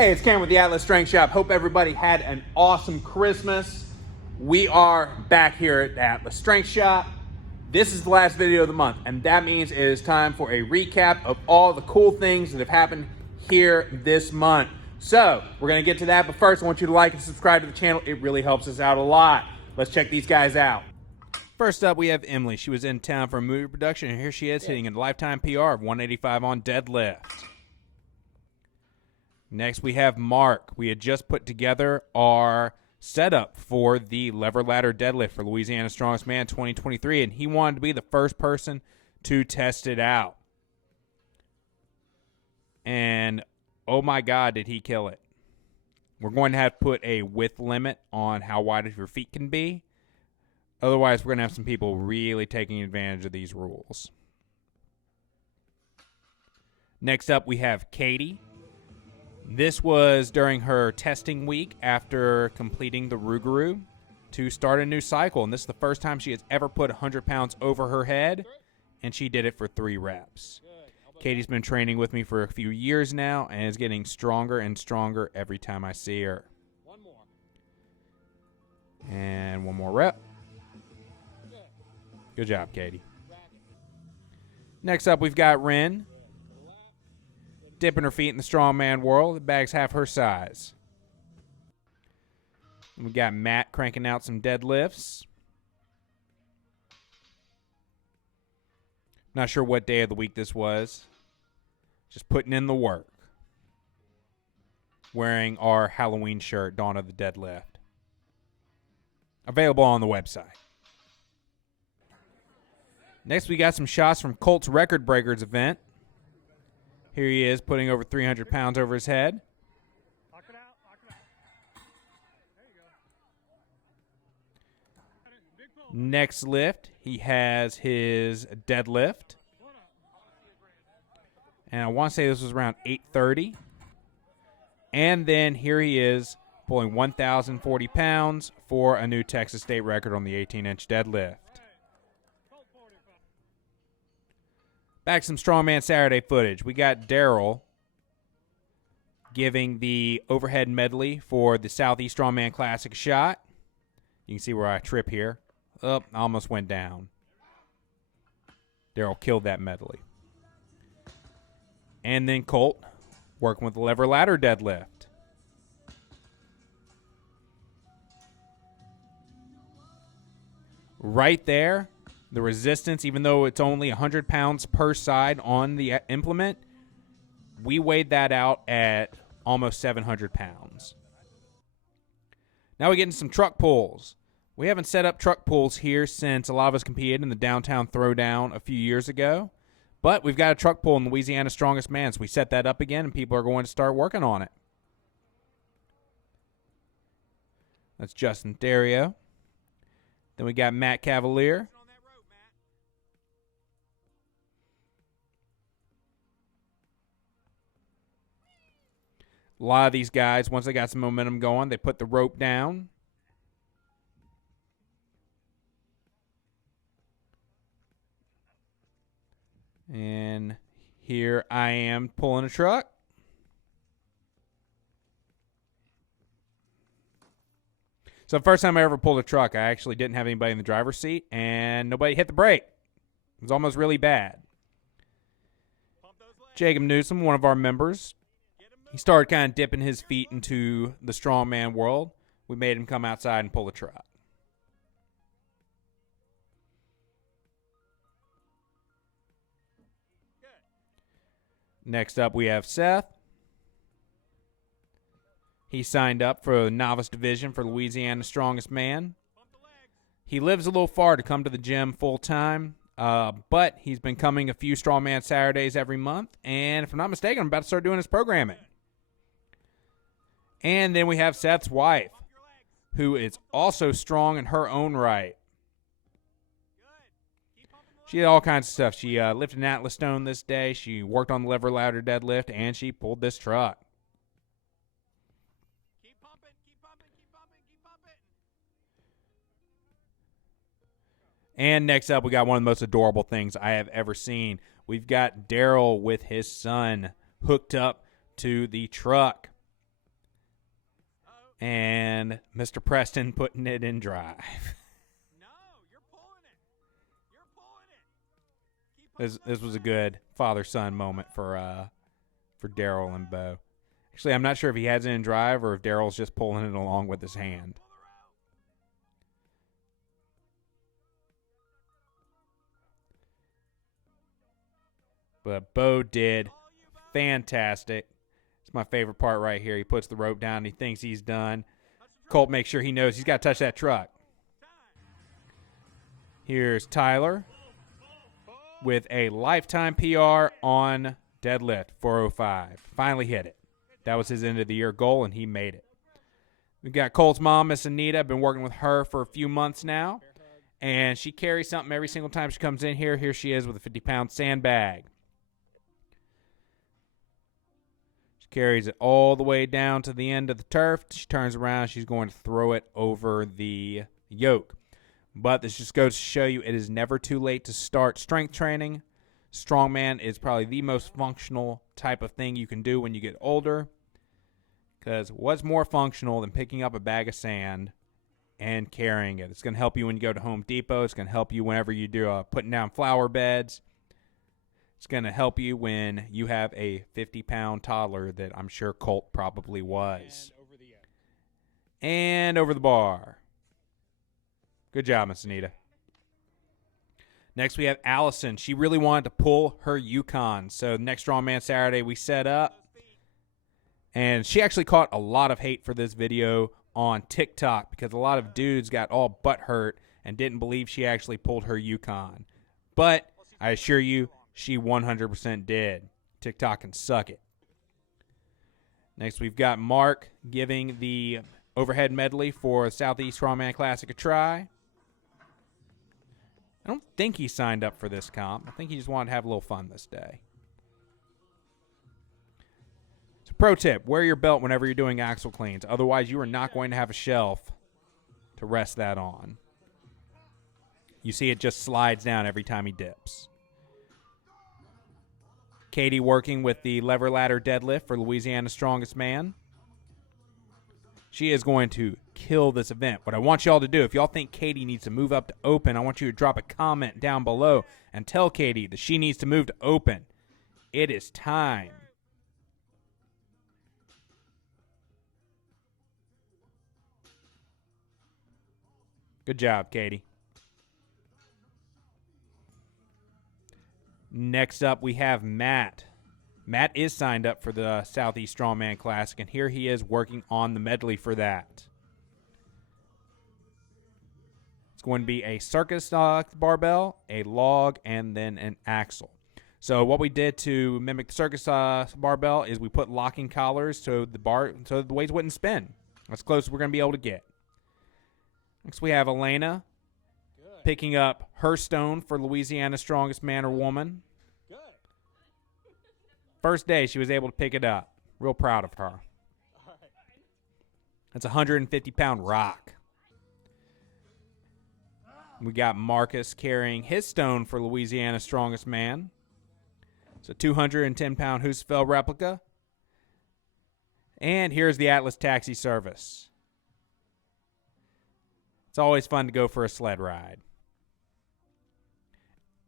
Hey, it's Cam with the Atlas Strength Shop. Hope everybody had an awesome Christmas. We are back here at the Atlas Strength Shop. This is the last video of the month, and that means it is time for a recap of all the cool things that have happened here this month. So, we're going to get to that, but first I want you to like and subscribe to the channel. It really helps us out a lot. Let's check these guys out. First up, we have Emily. She was in town for a movie production, and here she is hitting a lifetime PR of 185 on deadlift. Next, we have Mark. We had just put together our setup for the lever ladder deadlift for Louisiana Strongest Man 2023, and he wanted to be the first person to test it out. And, oh my God, did he kill it. We're going to have to put a width limit on how wide your feet can be. Otherwise, we're going to have some people really taking advantage of these rules. Next up, we have Katie. This was during her testing week after completing the Rougarou to start a new cycle. And this is the first time she has ever put 100 pounds over her head, and she did it for 3 reps. Katie's been training with me for a few years now and is getting stronger and stronger every time I see her. One more. And one more rep. Good job, Katie. Next up, we've got Ren. Dipping her feet in the strongman world. The bag's half her size. And we got Matt cranking out some deadlifts. Not sure what day of the week this was. Just putting in the work. Wearing our Halloween shirt, Dawn of the Deadlift. Available on the website. Next, we got some shots from Colt's Record Breakers event. Here he is putting over 300 pounds over his head. Lock it out. Lock it out. There you go. Next lift, he has his deadlift. And I want to say this was around 830. And then here he is pulling 1,040 pounds for a new Texas state record on the 18-inch deadlift. Back some Strongman Saturday footage. We got Daryl giving the overhead medley for the South East Strongman Classic shot. You can see where I trip here. Oh, I almost went down. Daryl killed that medley. And then Colt working with the lever ladder deadlift. Right there. The resistance, even though it's only 100 pounds per side on the implement, we weighed that out at almost 700 pounds. Now we get into some truck pulls. We haven't set up truck pulls here since a lot of us competed in the downtown throwdown a few years ago. But we've got a truck pull in Louisiana Strongest Man, so we set that up again, and people are going to start working on it. That's Justin Dario. Then we got Matt Cavalier. A lot of these guys, once they got some momentum going, they put the rope down. And here I am pulling a truck. So the first time I ever pulled a truck, I actually didn't have anybody in the driver's seat, and nobody hit the brake. It was almost really bad. Jacob Newsom, one of our members, he started kind of dipping his feet into the strongman world. We made him come outside and pull a truck. Next up, we have Seth. He signed up for the novice division for Louisiana Strongest Man. He lives a little far to come to the gym full time, but he's been coming a few Strongman Saturdays every month. And if I'm not mistaken, I'm about to start doing his programming. And then we have Seth's wife, who is also strong in her own right. She did all kinds of stuff. She lifted an Atlas stone this day. She worked on the lever ladder deadlift, and she pulled this truck. Keep pumping, keep pumping, keep pumping, keep pumping. And next up, we got one of the most adorable things I have ever seen. We've got Daryl with his son hooked up to the truck. And Mr. Preston putting it in drive. No, you're pulling it. You're pulling it. This was a good father-son moment for Daryl and Bo. Actually, I'm not sure if he has it in drive or if Daryl's just pulling it along with his hand. But Bo did fantastic. It's my favorite part right here. He puts the rope down and he thinks he's done. Colt makes sure he knows he's got to touch that truck. Here's Tyler with a lifetime PR on deadlift, 405. Finally hit it. That was his end of the year goal, and he made it. We've got Colt's mom, Miss Anita. I've been working with her for a few months now, and she carries something every single time she comes in here. Here she is with a 50-pound sandbag. She carries it all the way down to the end of the turf. She turns around. She's going to throw it over the yoke. But this just goes to show you it is never too late to start strength training. Strongman is probably the most functional type of thing you can do when you get older. Because what's more functional than picking up a bag of sand and carrying it? It's going to help you when you go to Home Depot. It's going to help you whenever you do putting down flower beds. It's going to help you when you have a 50-pound toddler that I'm sure Colt probably was. And over the bar. Good job, Miss Anita. Next, we have Allison. She really wanted to pull her Yukon. So next Strongman Saturday, we set up. And she actually caught a lot of hate for this video on TikTok because a lot of dudes got all butthurt and didn't believe she actually pulled her Yukon. But I assure you, she 100% did. TikTok can suck it. Next, we've got Mark giving the overhead medley for South East Strongman Classic a try. I don't think he signed up for this comp. I think he just wanted to have a little fun this day. So pro tip, wear your belt whenever you're doing axle cleans. Otherwise, you are not going to have a shelf to rest that on. You see it just slides down every time he dips. Katie working with the lever ladder deadlift for Louisiana's Strongest Man. She is going to kill this event. What I want y'all to do, if y'all think Katie needs to move up to open, I want you to drop a comment down below and tell Katie that she needs to move to open. It is time. Good job, Katie. Next up, we have Matt. Matt is signed up for the Southeast Strongman Classic, and here he is working on the medley for that. It's going to be a circus barbell, a log, and then an axle. So what we did to mimic the circus barbell is we put locking collars so the weights wouldn't spin. That's close as we're going to be able to get. Next, we have Elena picking up her stone for Louisiana's Strongest Man or Woman. First day, she was able to pick it up. Real proud of her. That's a 150-pound rock. We got Marcus carrying his stone for Louisiana's Strongest Man. It's a 210-pound Husfeld replica. And here's the Atlas Taxi Service. It's always fun to go for a sled ride.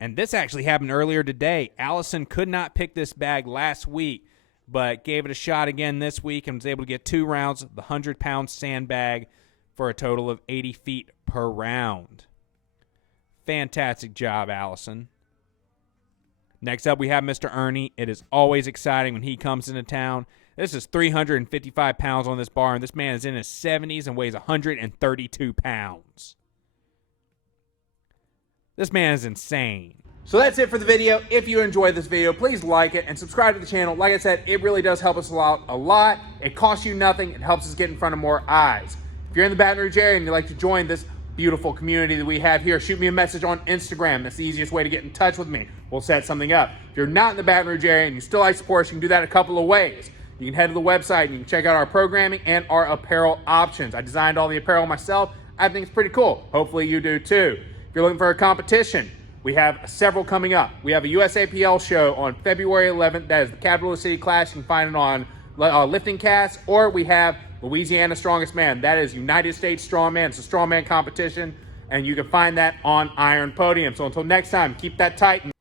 And this actually happened earlier today. Allison could not pick this bag last week, but gave it a shot again this week and was able to get 2 rounds of the 100-pound sandbag for a total of 80 feet per round. Fantastic job, Allison. Next up, we have Mr. Ernie. It is always exciting when he comes into town. This is 355 pounds on this bar, and this man is in his 70s and weighs 132 pounds. This man is insane. So that's it for the video. If you enjoyed this video, please like it and subscribe to the channel. Like I said, it really does help us out a lot. It costs you nothing. It helps us get in front of more eyes. If you're in the Baton Rouge area and you'd like to join this beautiful community that we have here, shoot me a message on Instagram. That's the easiest way to get in touch with me. We'll set something up. If you're not in the Baton Rouge area and you still like sports, you can do that a couple of ways. You can head to the website and you can check out our programming and our apparel options. I designed all the apparel myself. I think it's pretty cool. Hopefully you do too. If you're looking for a competition, we have several coming up. We have a USAPL show on February 11th. That is the Capital City Clash. You can find it on Lifting Cast, or we have Louisiana Strongest Man. That is United States Strongman. It's a strongman competition, and you can find that on Iron Podium. So until next time, keep that tight.